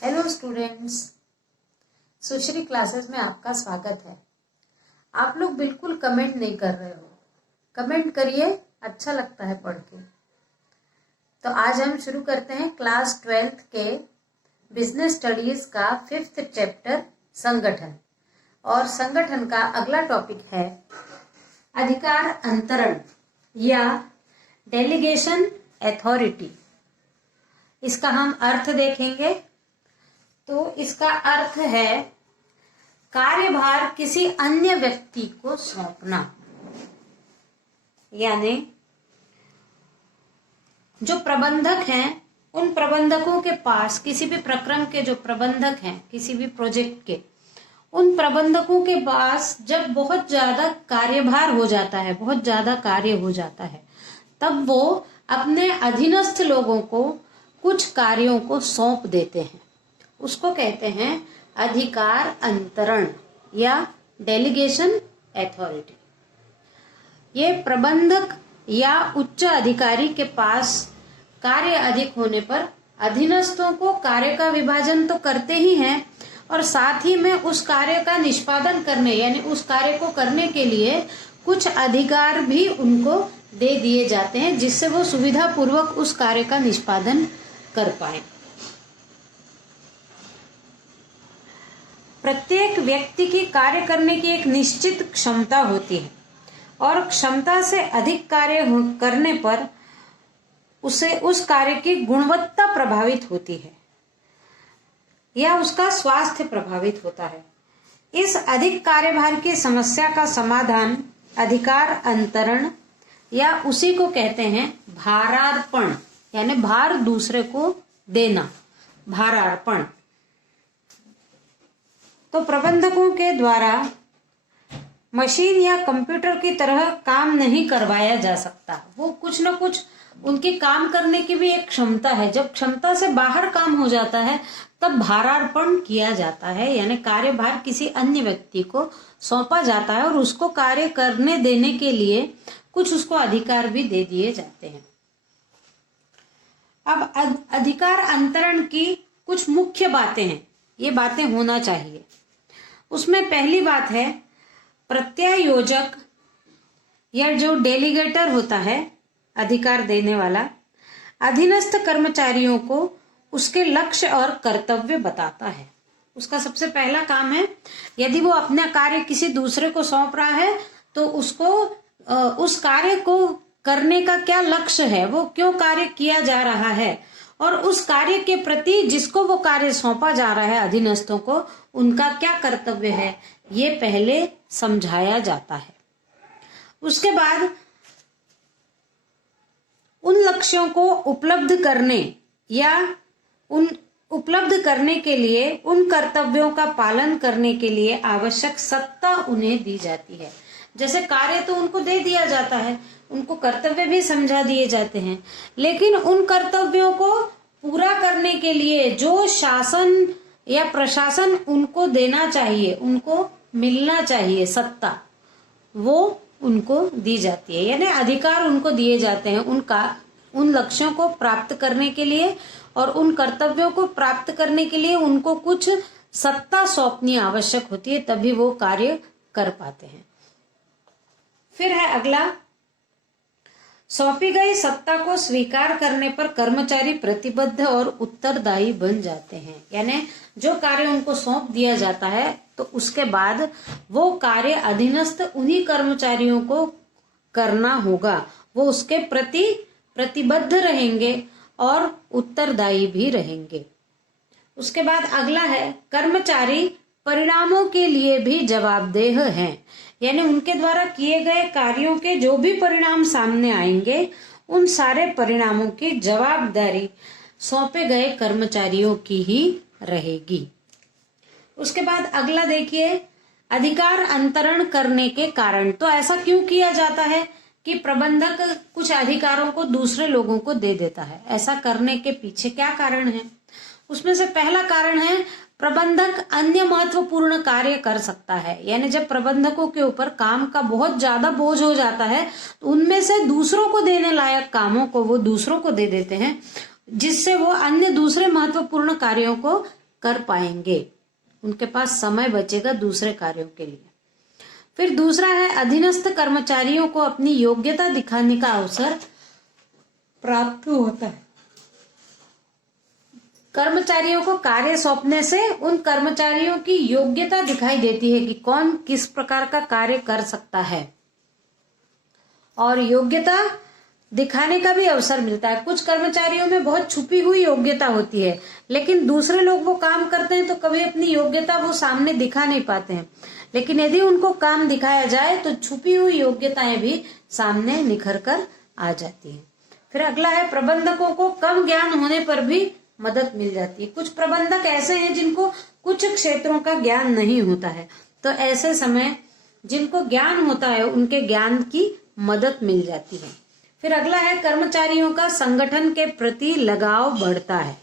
Hello students, सुश्री classes में आपका स्वागत है। आप लोग बिल्कुल कमेंट नहीं कर रहे हो। कमेंट करिए, अच्छा लगता है पढ़ के। तो आज हम शुरू करते हैं क्लास 12th के बिजनेस स्टडीज का 5th चैप्टर संगठन। और संगठन का अगला टॉपिक है अधिकार अंतरण या डेलीगेशन अथॉरिटी। इसका हम अर्थ देखेंगे। तो इसका अर्थ है कार्यभार किसी अन्य व्यक्ति को सौंपना, यानी जो प्रबंधक हैं उन प्रबंधकों के पास, किसी भी प्रक्रम के जो प्रबंधक हैं किसी भी प्रोजेक्ट के, उन प्रबंधकों के पास जब बहुत ज्यादा कार्यभार हो जाता है, बहुत ज्यादा कार्य हो जाता है, तब वो अपने अधीनस्थ लोगों को कुछ कार्यों को सौंप देते हैं। उसको कहते हैं अधिकार अंतरण या डेलीगेशन अथॉरिटी। ये प्रबंधक या उच्च अधिकारी के पास कार्य अधिक होने पर अधीनस्थों को कार्य का विभाजन तो करते ही हैं, और साथ ही में उस कार्य का निष्पादन करने, यानी उस कार्य को करने के लिए कुछ अधिकार भी उनको दे दिए जाते हैं, जिससे वो सुविधा पूर्वक उस कार्य का निष्पादन कर पाए। प्रत्येक व्यक्ति की कार्य करने की एक निश्चित क्षमता होती है, और क्षमता से अधिक कार्य करने पर उसे उस कार्य की गुणवत्ता प्रभावित होती है या उसका स्वास्थ्य प्रभावित होता है। इस अधिक कार्यभार की समस्या का समाधान अधिकार अंतरण या उसी को कहते हैं भारार्पण, यानी भार दूसरे को देना, भारार्पण। तो प्रबंधकों के द्वारा मशीन या कंप्यूटर की तरह काम नहीं करवाया जा सकता। वो कुछ न कुछ, उनकी काम करने की भी एक क्षमता है। जब क्षमता से बाहर काम हो जाता है तब भारार्पण किया जाता है, यानी कार्यभार किसी अन्य व्यक्ति को सौंपा जाता है और उसको कार्य करने देने के लिए कुछ उसको अधिकार भी दे दिए जाते हैं। अब अधिकार अंतरण की कुछ मुख्य बातें हैं, ये बातें होना चाहिए। उसमें पहली बात है प्रत्यायोजक या जो डेलीगेटर होता है, अधिकार देने वाला, अधीनस्थ कर्मचारियों को उसके लक्ष्य और कर्तव्य बताता है। उसका सबसे पहला काम है, यदि वो अपना कार्य किसी दूसरे को सौंप रहा है तो उसको उस कार्य को करने का क्या लक्ष्य है, वो क्यों कार्य किया जा रहा है, और उस कार्य के प्रति जिसको वो कार्य सौंपा जा रहा है अधीनस्थों को, उनका क्या कर्तव्य है, ये पहले समझाया जाता है। उसके बाद उन लक्ष्यों को उपलब्ध करने या उन उपलब्ध करने के लिए, उन कर्तव्यों का पालन करने के लिए आवश्यक सत्ता उन्हें दी जाती है। जैसे कार्य तो उनको दे दिया जाता है, उनको कर्तव्य भी समझा दिए जाते हैं, लेकिन उन कर्तव्यों को पूरा करने के लिए जो शासन या प्रशासन उनको देना चाहिए, उनको मिलना चाहिए सत्ता, वो उनको दी जाती है। यानी अधिकार उनको दिए जाते हैं उन लक्ष्यों को प्राप्त करने के लिए, और उन कर्तव्यों को प्राप्त करने के लिए उनको कुछ सत्ता सौंपनी आवश्यक होती है, तभी वो कार्य कर पाते हैं। फिर है अगला, सौंपी गई सत्ता को स्वीकार करने पर कर्मचारी प्रतिबद्ध और उत्तरदायी बन जाते हैं। यानी जो कार्य उनको सौंप दिया जाता है तो उसके बाद वो कार्य अधीनस्थ उन्हीं कर्मचारियों को करना होगा, वो उसके प्रति प्रतिबद्ध रहेंगे और उत्तरदायी भी रहेंगे। उसके बाद अगला है कर्मचारी परिणामों के लिए भी जवाबदेह हैं, यानी उनके द्वारा किए गए कार्यों के जो भी परिणाम सामने आएंगे उन सारे परिणामों की जवाबदारी सौंपे गए कर्मचारियों की ही रहेगी। उसके बाद अगला देखिए, अधिकार अंतरण करने के कारण। तो ऐसा क्यों किया जाता है कि प्रबंधक कुछ अधिकारों को दूसरे लोगों को दे देता है? ऐसा करने के पीछे क्या कारण है? उसमें से पहला कारण है प्रबंधक अन्य महत्वपूर्ण कार्य कर सकता है। यानी जब प्रबंधकों के ऊपर काम का बहुत ज्यादा बोझ हो जाता है तो उनमें से दूसरों को देने लायक कामों को वो दूसरों को दे देते हैं, जिससे वो अन्य दूसरे महत्वपूर्ण कार्यों को कर पाएंगे, उनके पास समय बचेगा दूसरे कार्यों के लिए। फिर दूसरा है अधीनस्थ कर्मचारियों को अपनी योग्यता दिखाने का अवसर प्राप्त होता है। कर्मचारियों को कार्य सौंपने से उन कर्मचारियों की योग्यता दिखाई देती है कि कौन किस प्रकार का कार्य कर सकता है, और योग्यता दिखाने का भी अवसर मिलता है। कुछ कर्मचारियों में बहुत छुपी हुई योग्यता होती है, लेकिन दूसरे लोग वो काम करते हैं तो कभी अपनी योग्यता वो सामने दिखा नहीं पाते हैं, लेकिन यदि उनको काम दिखाया जाए तो छुपी हुई योग्यताएं भी सामने निखर कर आ जाती है। फिर अगला है प्रबंधकों को कम ज्ञान होने पर भी मदद मिल जाती है। कुछ प्रबंधक ऐसे हैं जिनको कुछ क्षेत्रों का ज्ञान नहीं होता है, तो ऐसे समय जिनको ज्ञान होता है उनके ज्ञान की मदद मिल जाती है। फिर अगला है कर्मचारियों का संगठन के प्रति लगाव बढ़ता है,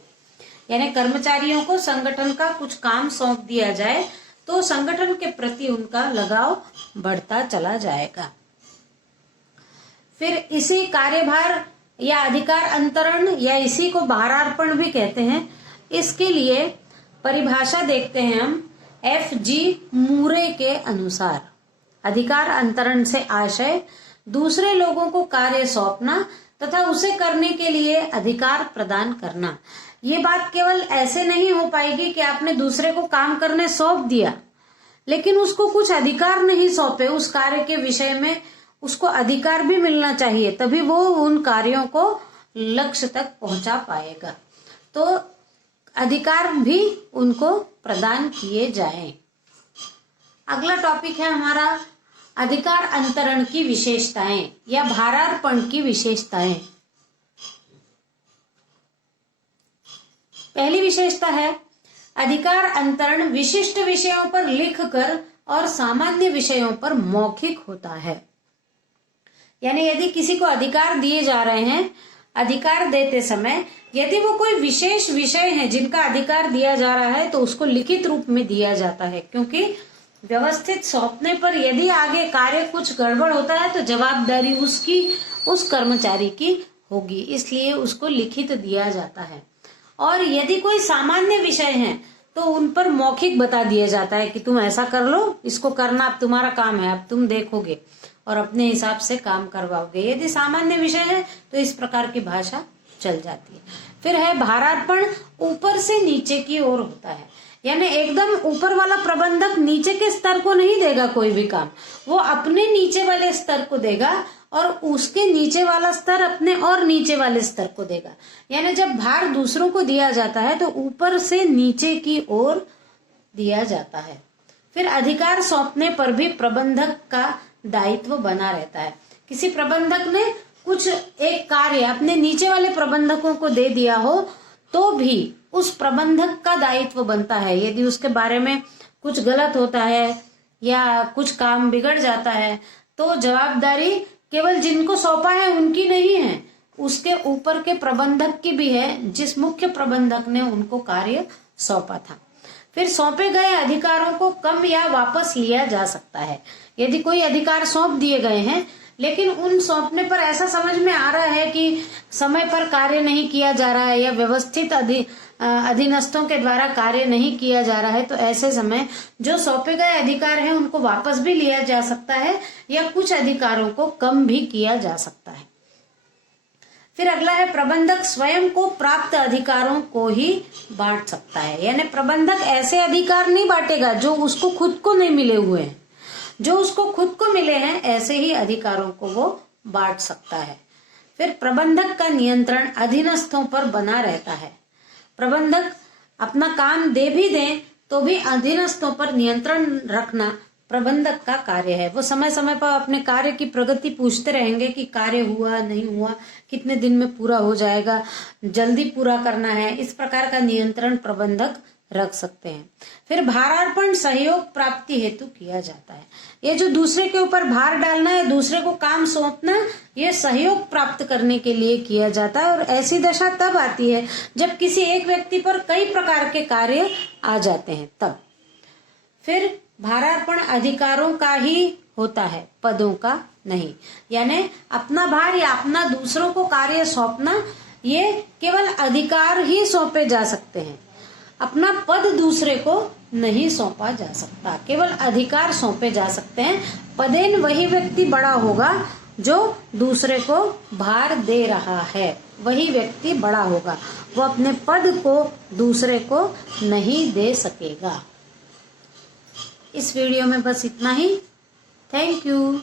यानी कर्मचारियों को संगठन का कुछ काम सौंप दिया जाए तो संगठन के प्रति उनका लगाव बढ़ता चला जाएगा। फिर इसी कार्यभार या अधिकार अंतरण या इसी को भारार्पण भी कहते हैं, इसके लिए परिभाषा देखते हैं हम F.G. मूरे के अनुसार। अधिकार अंतरण से आशय दूसरे लोगों को कार्य सौंपना तथा उसे करने के लिए अधिकार प्रदान करना। ये बात केवल ऐसे नहीं हो पाएगी कि आपने दूसरे को काम करने सौंप दिया लेकिन उसको कुछ अधिकार नहीं सौंपे, उस कार्य के विषय में उसको अधिकार भी मिलना चाहिए, तभी वो उन कार्यों को लक्ष्य तक पहुंचा पाएगा। तो अधिकार भी उनको प्रदान किए जाएं। अगला टॉपिक है हमारा अधिकार अंतरण की विशेषताएं या भारार्पण की विशेषताएं। पहली विशेषता है अधिकार अंतरण विशिष्ट विषयों पर लिखकर और सामान्य विषयों पर मौखिक होता है। यानी यदि किसी को अधिकार दिए जा रहे हैं, अधिकार देते समय यदि वो कोई विशेष विषय है जिनका अधिकार दिया जा रहा है तो उसको लिखित रूप में दिया जाता है, क्योंकि व्यवस्थित सौंपने पर यदि आगे कार्य कुछ गड़बड़ होता है तो जवाबदारी उसकी उस कर्मचारी की होगी, इसलिए उसको लिखित दिया जाता है। और यदि कोई सामान्य विषय है तो उन पर मौखिक बता दिया जाता है कि तुम ऐसा कर लो, इसको करना अब तुम्हारा काम है, अब तुम देखोगे और अपने हिसाब से काम करवाओगे। यदि सामान्य विषय है तो इस प्रकार की भाषा चल जाती है। फिर है भारार्पण, ऊपर से नीचे की ओर होता है, यानी एकदम ऊपर वाला प्रबंधक नीचे के स्तर को नहीं देगा कोई भी काम, वो अपने नीचे वाले स्तर को देगा और उसके नीचे वाला स्तर अपने और नीचे वाले स्तर को देगा। यानी जब भार दूसरों को दिया जाता है तो ऊपर से नीचे की ओर दिया जाता है। फिर अधिकार सौंपने पर भी प्रबंधक का दायित्व बना रहता है। किसी प्रबंधक ने कुछ एक कार्य अपने नीचे वाले प्रबंधकों को दे दिया हो तो भी उस प्रबंधक का दायित्व बनता है। यदि उसके बारे में कुछ गलत होता है या कुछ काम बिगड़ जाता है तो जवाबदारी केवल जिनको सौंपा है उनकी नहीं है, उसके ऊपर के प्रबंधक की भी है, जिस मुख्य प्रबंधक ने उनको कार्य सौंपा था। फिर सौंपे गए अधिकारों को कम या वापस लिया जा सकता है। यदि कोई अधिकार सौंप दिए गए हैं लेकिन उन सौंपने पर ऐसा समझ में आ रहा है कि समय पर कार्य नहीं किया जा रहा है या व्यवस्थित अधीनस्थों के द्वारा कार्य नहीं किया जा रहा है, तो ऐसे समय जो सौंपे गए अधिकार हैं उनको वापस भी लिया जा सकता है या कुछ अधिकारों को कम भी किया जा सकता है। फिर अगला है प्रबंधक स्वयं को प्राप्त अधिकारों को ही बांट सकता है, यानी प्रबंधक ऐसे अधिकार नहीं बांटेगा जो उसको खुद को नहीं मिले हुए हैं, जो उसको खुद को मिले हैं ऐसे ही अधिकारों को वो बांट सकता है। फिर प्रबंधक का नियंत्रण अधीनस्थों पर बना रहता है। प्रबंधक अपना काम दे भी दें तो भी अधीनस्थों पर नियंत्रण रखना प्रबंधक का कार्य है। वो समय समय पर अपने कार्य की प्रगति पूछते रहेंगे कि कार्य हुआ नहीं हुआ, कितने दिन में पूरा हो जाएगा, जल्दी पूरा करना है, इस प्रकार का नियंत्रण प्रबंधक रख सकते हैं। फिर भारार्पण सहयोग प्राप्ति हेतु किया जाता है। ये जो दूसरे के ऊपर भार डालना है, दूसरे को काम सौंपना, ये सहयोग प्राप्त करने के लिए किया जाता है। और ऐसी दशा तब आती है जब किसी एक व्यक्ति पर कई प्रकार के कार्य आ जाते हैं तब। फिर भारार्पण अधिकारों का ही होता है, पदों का नहीं। यानी अपना भार या अपना दूसरों को कार्य सौंपना, ये केवल अधिकार ही सौंपे जा सकते हैं। अपना पद दूसरे को नहीं सौंपा जा सकता, केवल अधिकार सौंपे जा सकते हैं। पदेन वही व्यक्ति बड़ा होगा जो दूसरे को भार दे रहा है, वही व्यक्ति बड़ा होगा, वो अपने पद को दूसरे को नहीं दे सकेगा। इस वीडियो में बस इतना ही। Thank you.